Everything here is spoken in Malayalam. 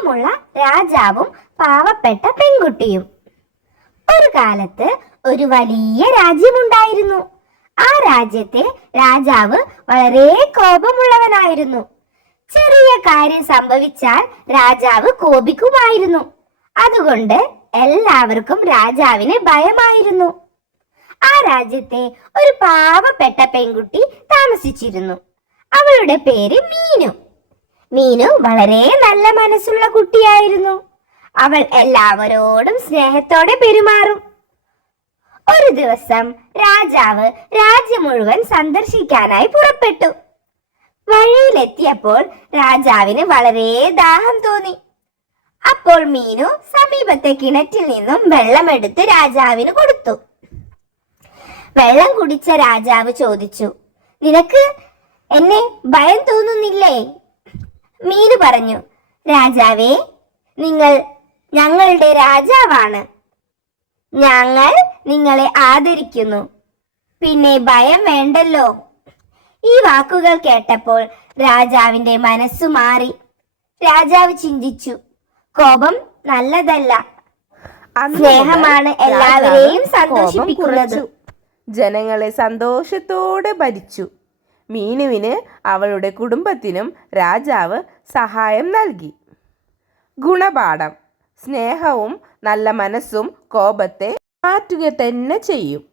കോപമുള്ള രാജാവും പാവപ്പെട്ട പെൺകുട്ടിയും. ഒരു കാലത്ത് ഒരു വലിയ രാജ്യമുണ്ടായിരുന്നു. ആ രാജ്യത്തെ രാജാവ് വളരെ കോപമുള്ളവനായിരുന്നു. ചെറിയ കാര്യം സംഭവിച്ചാൽ രാജാവ് കോപിക്കുമായിരുന്നു. അതുകൊണ്ട് എല്ലാവർക്കും രാജാവിനെ ഭയമായിരുന്നു. ആ രാജ്യത്തെ ഒരു പാവപ്പെട്ട പെൺകുട്ടി താമസിച്ചിരുന്നു. അവളുടെ പേര് മീനു. മീനു വളരെ നല്ല മനസ്സുള്ള കുട്ടിയായിരുന്നു. അവൾ എല്ലാവരോടും സ്നേഹത്തോടെ പെരുമാറും. ഒരു ദിവസം രാജാവ് രാജ്യം മുഴുവൻ സന്ദർശിക്കാനായി പുറപ്പെട്ടു. വഴിയിലെത്തിയപ്പോൾ രാജാവിന് വളരെ ദാഹം തോന്നി. അപ്പോൾ മീനു സമീപത്തെ കിണറ്റിൽ നിന്നും വെള്ളമെടുത്ത് രാജാവിന് കൊടുത്തു. വെള്ളം കുടിച്ച രാജാവ് ചോദിച്ചു നിനക്ക് എന്നെ ഭയം തോന്നുന്നില്ലേ? മീനു പറഞ്ഞു രാജാവേ നിങ്ങൾ ഞങ്ങളുടെ രാജാവാണ്. ഞങ്ങൾ നിങ്ങളെ ആദരിക്കുന്നു. പിന്നെ ഭയം വേണ്ടല്ലോ. ഈ വാക്കുകൾ കേട്ടപ്പോൾ രാജാവിന്റെ മനസ്സു മാറി. രാജാവ് ചിന്തിച്ചു കോപം നല്ലതല്ല. സ്നേഹമാണ് എല്ലാവരെയും സന്തോഷിപ്പിക്കുന്നത്. ജനങ്ങളെ സന്തോഷത്തോടെ ഭരിച്ചു. മീനുവിന് അവളുടെ കുടുംബത്തിനും രാജാവ് സഹായം നൽകി. ഗുണപാഠം. സ്നേഹവും നല്ല മനസ്സും കോപത്തെ മാറ്റുക തന്നെ ചെയ്യും.